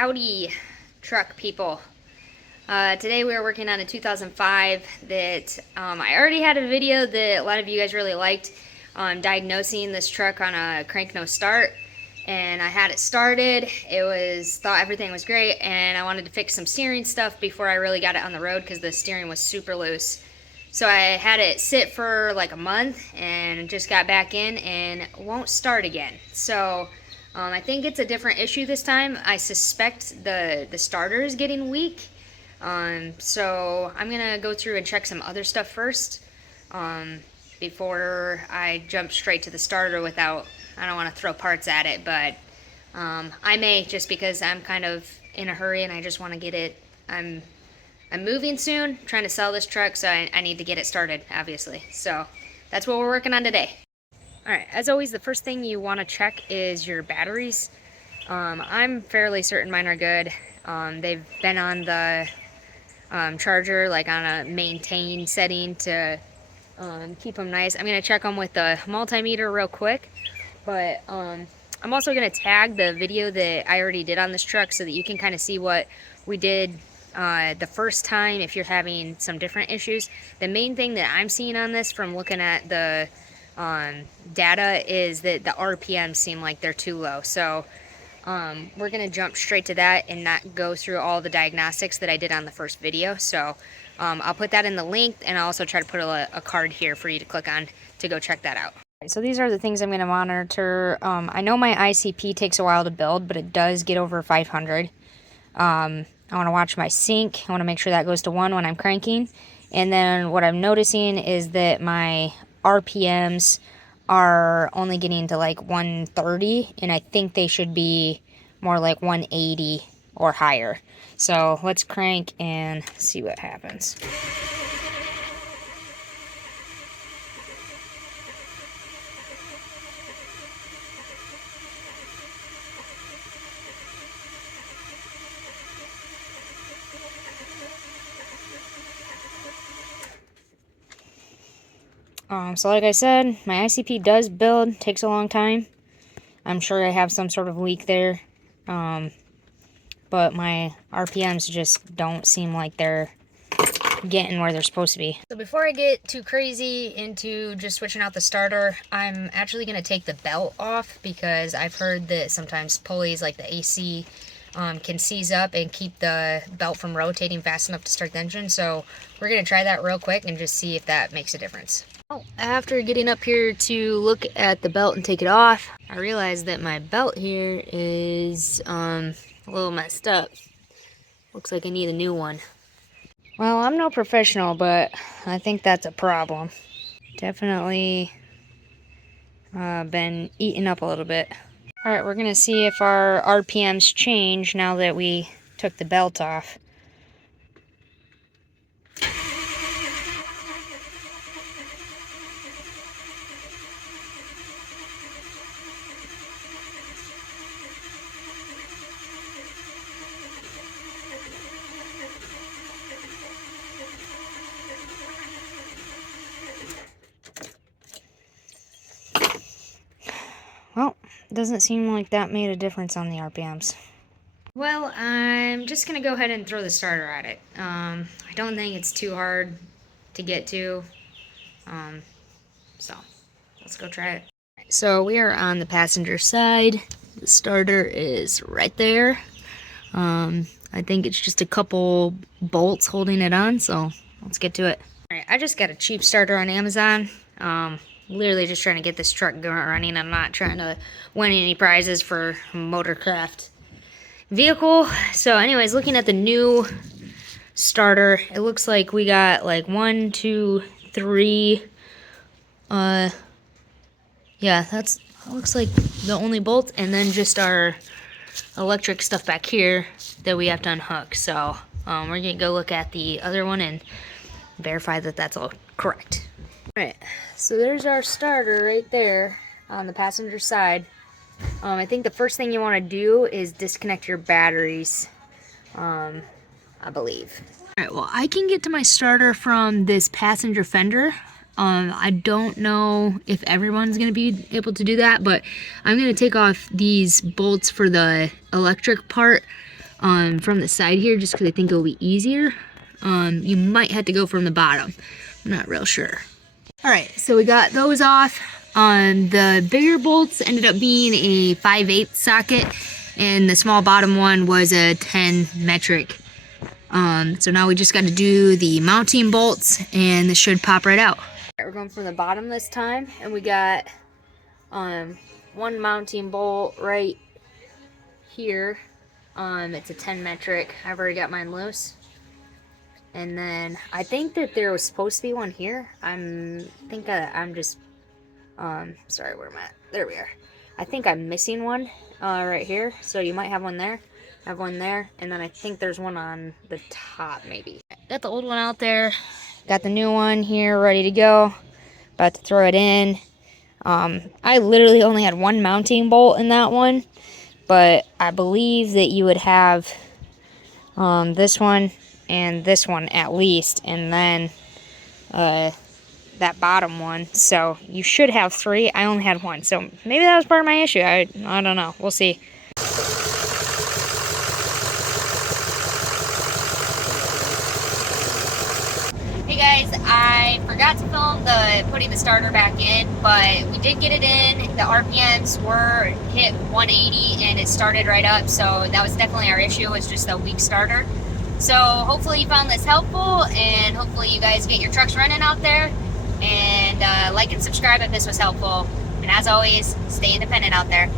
Howdy, truck people. Today we are working on a 2005 that I already had a video that a lot of you guys really liked on diagnosing this truck on a crank no start, and I had it started. Thought everything was great, and I wanted to fix some steering stuff before I really got it on the road because the steering was super loose. So I had it sit for like a month and just got back in and won't start again. So I think it's a different issue this time. I suspect the starter is getting weak. So I'm gonna go through and check some other stuff first before I jump straight to the starter without, I don't want to throw parts at it, but I may, just because I'm kind of in a hurry and I just want to get it. I'm moving soon, trying to sell this truck, so I need to get it started, obviously. So that's what we're working on today. Alright, as always, the first thing you want to check is your batteries. I'm fairly certain mine are good. They've been on the charger, like on a maintain setting to keep them nice. I'm going to check them with the multimeter real quick, but I'm also going to tag the video that I already did on this truck so that you can kind of see what we did the first time if you're having some different issues. The main thing that I'm seeing on this from looking at the data is that the RPMs seem like they're too low. So we're going to jump straight to that and not go through all the diagnostics that I did on the first video. So I'll put that in the link, and I'll also try to put a card here for you to click on to go check that out. So these are the things I'm going to monitor. I know my ICP takes a while to build, but it does get over 500. I want to watch my sync. I want to make sure that goes to 1 when I'm cranking. And then what I'm noticing is that my RPMs are only getting to like 130, and I think they should be more like 180 or higher. So let's crank and see what happens. So like I said, my ICP does build, takes a long time. I'm sure I have some sort of leak there. But my RPMs just don't seem like they're getting where they're supposed to be. So before I get too crazy into just switching out the starter, I'm actually going to take the belt off, because I've heard that sometimes pulleys like the AC can seize up and keep the belt from rotating fast enough to start the engine. So we're going to try that real quick and just see if that makes a difference. Well, after getting up here to look at the belt and take it off, I realized that my belt here is a little messed up. Looks like I need a new one. Well, I'm no professional, but I think that's a problem. Definitely been eaten up a little bit. Alright, we're going to see if our RPMs change now that we took the belt off. Well, doesn't seem like that made a difference on the RPMs. Well, I'm just going to go ahead and throw the starter at it. I don't think it's too hard to get to. So, let's go try it. So, we are on the passenger side. The starter is right there. I think it's just a couple bolts holding it on, so let's get to it. Alright, I just got a cheap starter on Amazon. Literally just trying to get this truck running. I'm not trying to win any prizes for Motorcraft vehicle. So anyways, looking at the new starter, it looks like we got like 1, 2, 3. Yeah, that looks like the only bolt, and then just our electric stuff back here that we have to unhook. So we're gonna go look at the other one and verify that that's all correct. Alright, so there's our starter right there on the passenger side. I think the first thing you want to do is disconnect your batteries, I believe. Alright, well, I can get to my starter from this passenger fender. I don't know if everyone's going to be able to do that, but I'm going to take off these bolts for the electric part from the side here, just because I think it'll be easier. You might have to go from the bottom. I'm not real sure. All right, so we got those off. The bigger bolts ended up being a 5/8 socket, and the small bottom one was a 10 metric. So now we just got to do the mounting bolts, and this should pop right out. All right, we're going from the bottom this time, and we got one mounting bolt right here. It's a 10 metric. I've already got mine loose. And then I think that there was supposed to be one here. I'm just sorry, where am I at? There we are. I think I'm missing one right here. So you might have one there. I have one there, and then I think there's one on the top maybe. Got the old one out there. Got the new one here ready to go. About to throw it in. I literally only had one mounting bolt in that one, but I believe that you would have this one and this one at least, and then that bottom one. So you should have 3. I only had 1, so maybe that was part of my issue. I don't know. We'll see. Hey guys, I forgot to film putting the starter back in, but we did get it in. The RPMs were hit 180 and it started right up, so that was definitely our issue. It was just a weak starter. So hopefully you found this helpful, and hopefully you guys get your trucks running out there. And like and subscribe if this was helpful. And as always, stay independent out there.